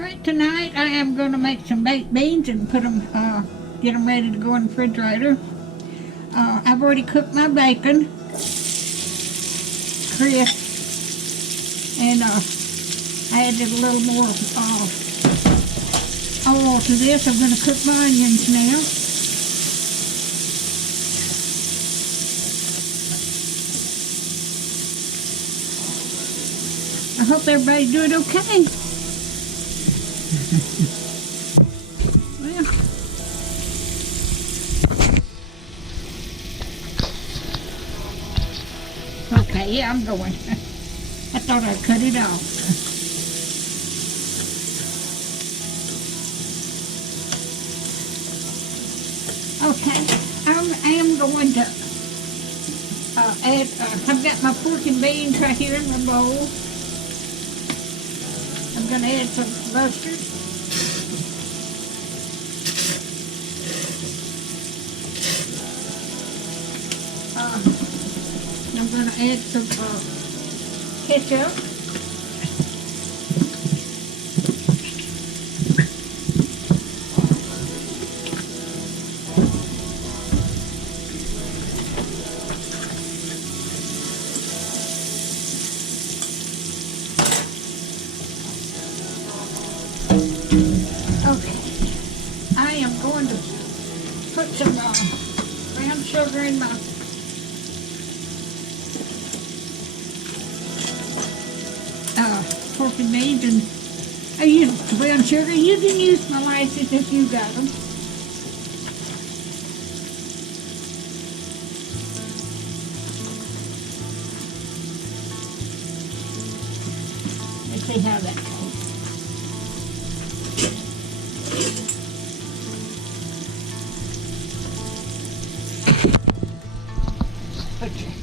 Alright, tonight I am going to make some baked beans and put them, get them ready to go in the refrigerator. I've already cooked my bacon, crisp, and I added a little more oil to this. I'm going to cook my onions now. I hope everybody's doing okay. Well, okay, yeah, I'm going. I thought I'd cut it off. Okay, I am going to add, I've got my pork and beans right here in my bowl. I'm going to add some mustard. I'm going to add some ketchup. Okay, I am going to put some brown sugar in my pork and beans, and I use brown sugar. You can use molasses if you got them. Let's see how that goes. Okay.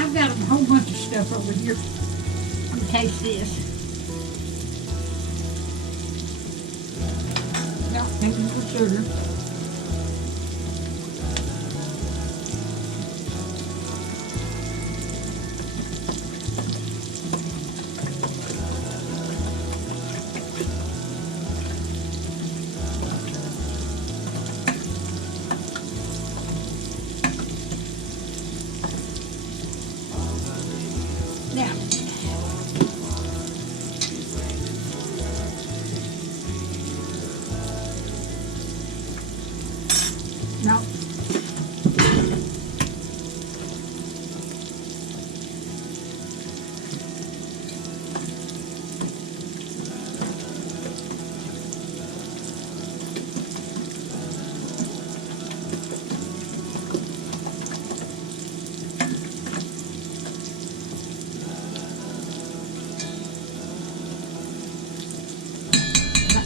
I've got a whole bunch of stuff over here. Let me taste this. No, maybe no sugar. Now, no.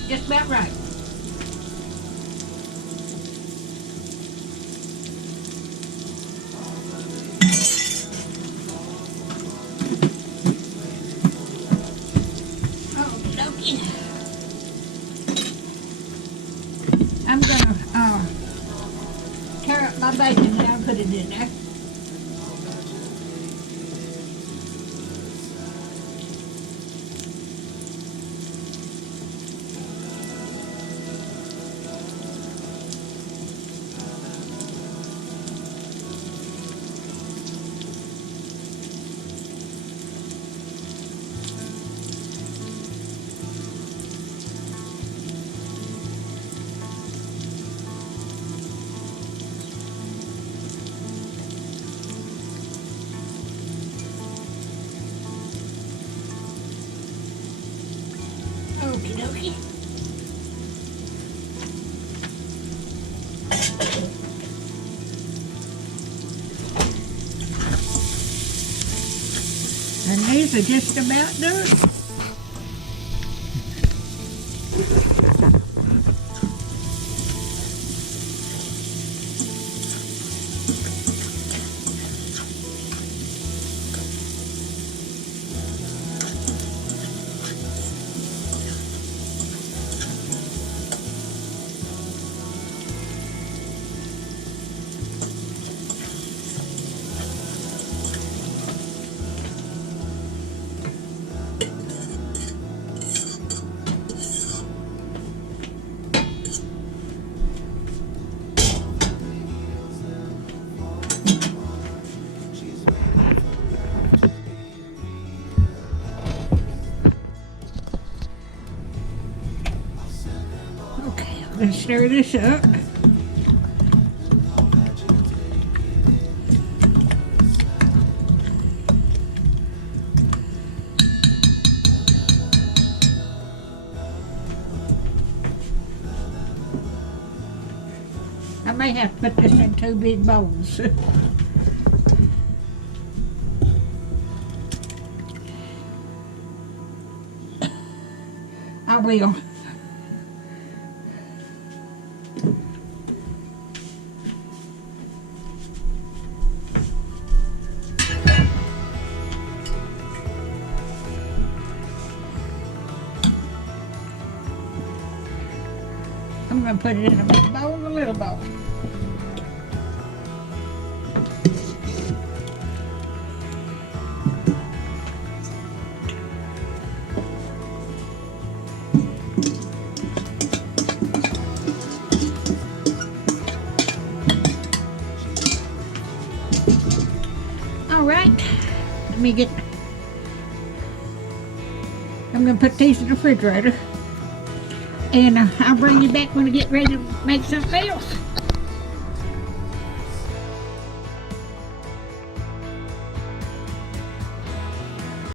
Just about right. Okey-dokey. I'm gonna tear up my bacon now and put it in there. Okie dokie. And these are just about done. gonna stir this up. I may have to put this in 2 big bowls. I will. I'm going to put it in a big bowl and a little bowl. All right, let me get, I'm going to put these in the refrigerator. And I'll bring you back when I get ready to make something else.